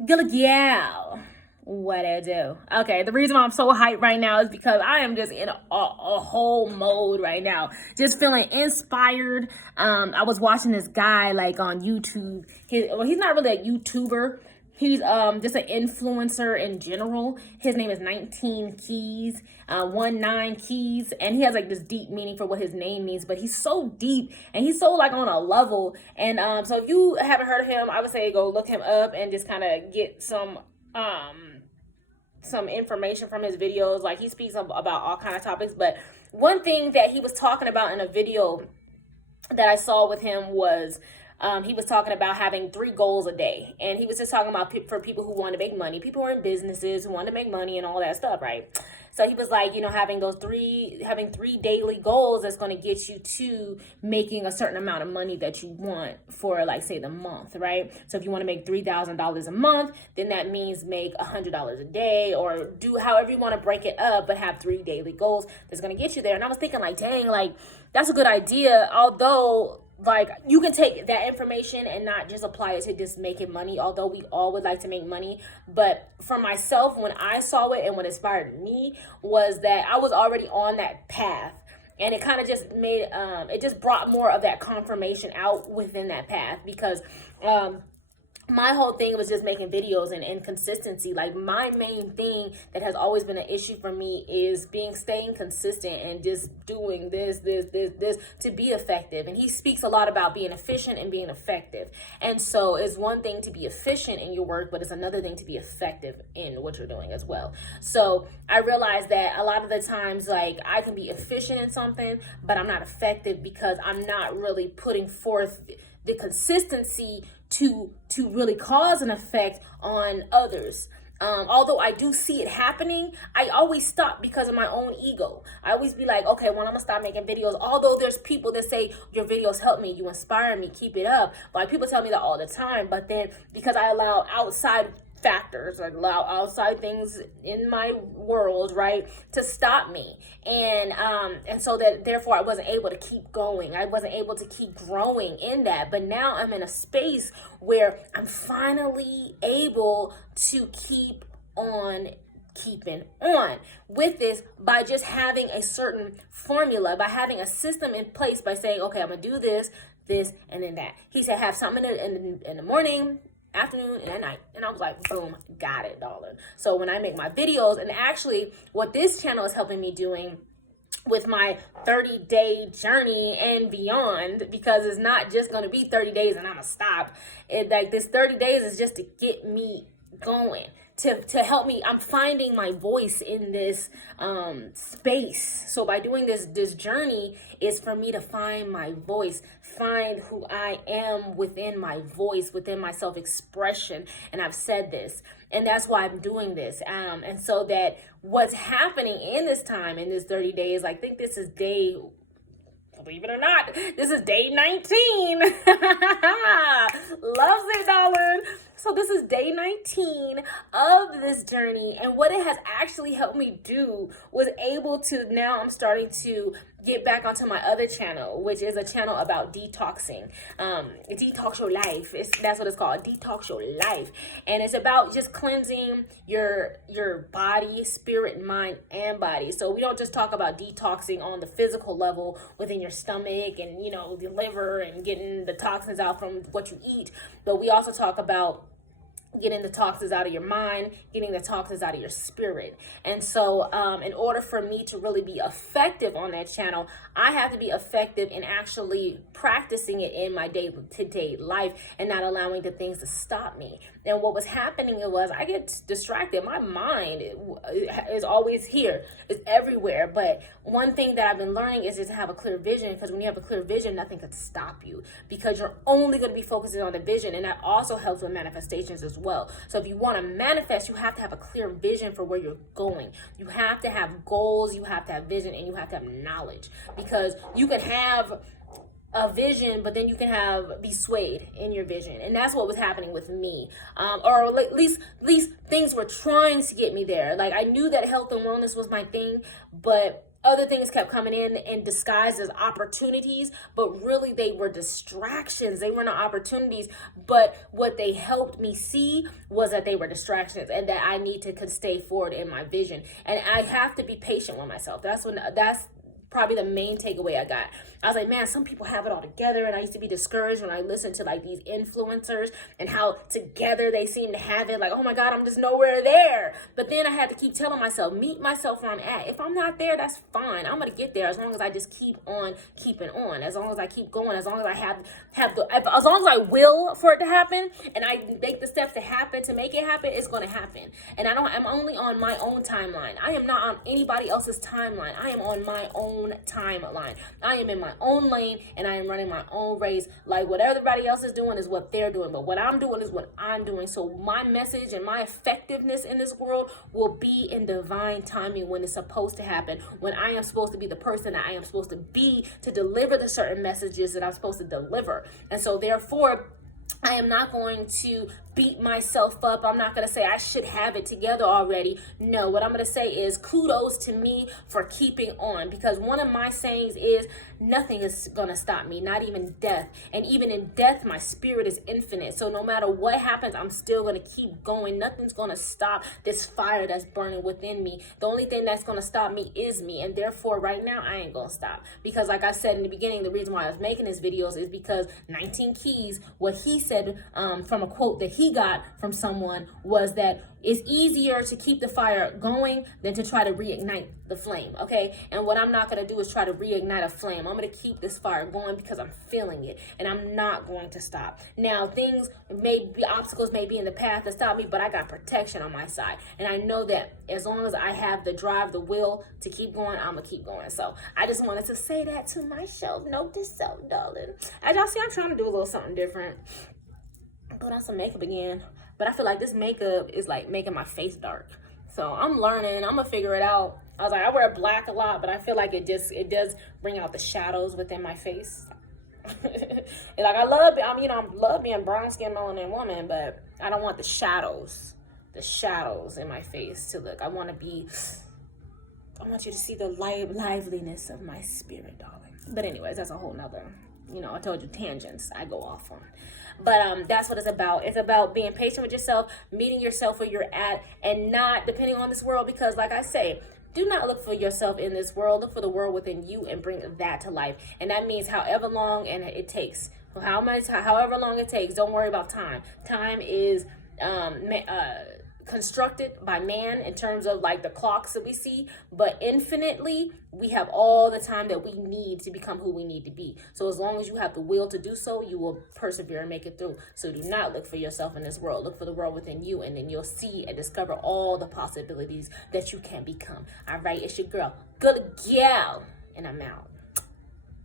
Gyal. What I do? Okay, the reason why I'm so hyped right now is because I am just in a whole mode right now, just feeling inspired. I was watching this guy like on YouTube. He's not really a YouTuber. He's just an influencer in general. His name is 19 Keys, 19 Keys, and he has like this deep meaning for what his name means. But he's so deep and he's so like on a level. And so if you haven't heard of him, I would say go look him up and just kind of get some information from his videos. Like he speaks about all kind of topics. But one thing that he was talking about in a video that I saw with him was he was talking about having 3 goals a day. And he was just talking about for people who want to make money, people who are in businesses who want to make money and all that stuff, right? So he was like, having three daily goals that's going to get you to making a certain amount of money that you want for, like, say, the month, right? So if you want to make $3,000 a month, then that means make $100 a day, or do however you want to break it up, but have 3 daily goals that's going to get you there. And I was thinking, like, dang, like, that's a good idea. Although, like, you can take that information and not just apply it to just making money, although we all would like to make money. But for myself, when I saw it and what inspired me was that I was already on that path. And it kind of just made, it just brought more of that confirmation out within that path, because my whole thing was just making videos and consistency. Like, my main thing that has always been an issue for me is staying consistent and just doing this to be effective. And he speaks a lot about being efficient and being effective. And so it's one thing to be efficient in your work, but it's another thing to be effective in what you're doing as well. So I realized that a lot of the times, like, I can be efficient in something, but I'm not effective because I'm not really putting forth the consistency to really cause an effect on others. Although I do see it happening, I always stop because of my own ego. I always be like, okay, well, I'm gonna stop making videos. Although there's people that say your videos help me, you inspire me, keep it up. Like, people tell me that all the time. But then because I allow outside factors, like allow outside things in my world, right, to stop me, and so that therefore I wasn't able to keep going. I wasn't able to keep growing in that. But now I'm in a space where I'm finally able to keep on keeping on with this by just having a certain formula, by having a system in place, by saying, okay, I'm gonna do this, and then that. He said have something in the morning, afternoon, and at night. And I was like, boom, got it, darling. So when I make my videos, and actually what this channel is helping me doing with my 30-day journey and beyond, because it's not just going to be 30 days and I'm gonna stop. Like, this 30 days is just to get me going, to help me. I'm finding my voice in this space. So by doing this journey is for me to find my voice, find who I am within my voice, within my self-expression. And I've said this, and that's why I'm doing this. And so that what's happening in this time, in this 30 days, I think this is believe it or not, this is day 19. Loves it, darling. So this is day 19 of this journey. And what it has actually helped me do was able to, now I'm starting to get back onto my other channel, which is a channel about detoxing. Detox your life. That's what it's called. Detox your life. And it's about just cleansing your body, spirit, mind, and body. So we don't just talk about detoxing on the physical level within your stomach and, the liver and getting the toxins out from what you eat, but we also talk about getting the toxins out of your mind, getting the toxins out of your spirit. And so in order for me to really be effective on that channel, I have to be effective in actually practicing it in my day-to-day life and not allowing the things to stop me. And what was happening was I get distracted. My mind is always here. It's everywhere. But one thing that I've been learning is just to have a clear vision, because when you have a clear vision, nothing can stop you, because you're only going to be focusing on the vision. And that also helps with manifestations as well. So if you want to manifest, you have to have a clear vision for where you're going. You have to have goals, you have to have vision, and you have to have knowledge, because you can have a vision, but then you can be swayed in your vision. And that's what was happening with me. Or at least things were trying to get me there. Like, I knew that health and wellness was my thing, but other things kept coming in disguised as opportunities, but really they were distractions. They were not opportunities, but what they helped me see was that they were distractions, and that I need to stay forward in my vision. And I have to be patient with myself. That's probably the main takeaway I got. I was like, man, some people have it all together, and I used to be discouraged when I listened to like these influencers and how together they seem to have it. Like, oh my God, I'm just nowhere there. But then I had to keep telling myself, meet myself where I'm at. If I'm not there, that's fine. I'm gonna get there as long as I just keep on keeping on. As long as I keep going. As long as I as long as I will for it to happen, and I make the steps to happen to make it happen, it's gonna happen. And I'm only on my own timeline. I am not on anybody else's timeline. I am on my own timeline. I am in my own lane, and I am running my own race. Like, what everybody else is doing is what they're doing, but what I'm doing is what I'm doing. So my message and my effectiveness in this world will be in divine timing, when it's supposed to happen, when I am supposed to be the person that I am supposed to be to deliver the certain messages that I'm supposed to deliver. And so therefore, I am not going to beat myself up. I'm not going to say I should have it together already. No, what I'm going to say is kudos to me for keeping on, because one of my sayings is nothing is going to stop me, not even death. And even in death, my spirit is infinite. So no matter what happens, I'm still going to keep going. Nothing's going to stop this fire that's burning within me. The only thing that's going to stop me is me. And therefore, right now, I ain't going to stop. Because like I said in the beginning, the reason why I was making these videos is because 19 Keys, what he said from a quote that he got from someone was that it's easier to keep the fire going than to try to reignite the flame, okay? And what I'm not going to do is try to reignite a flame. I'm going to keep this fire going because I'm feeling it, and I'm not going to stop. Now, obstacles may be in the path to stop me, but I got protection on my side. And I know that as long as I have the drive, the will to keep going, I'm going to keep going. So I just wanted to say that to myself. Note to self, darling. As y'all see, I'm trying to do a little something different. Put on some makeup again, but I feel like this makeup is like making my face dark, so I'm learning. I'm gonna figure it out. I was like, I wear black a lot, but I feel like it does bring out the shadows within my face. Like, I love being brown skin melanin woman, but I don't want the shadows in my face to look. I want you to see the liveliness of my spirit, darling. But anyways, that's a whole nother, I told you, tangents I go off on. But that's what it's about. It's about being patient with yourself, meeting yourself where you're at, and not depending on this world. Because like I say, do not look for yourself in this world. Look for the world within you and bring that to life. And that means however long it takes. However long it takes. Don't worry about time. Time is constructed by man in terms of like the clocks that we see, but infinitely we have all the time that we need to become who we need to be. So as long as you have the will to do so, you will persevere and make it through. So do not look for yourself in this world. Look for the world within you, and then you'll see and discover all the possibilities that you can become. All right, it's your girl, Gullah Gyal, and I'm out.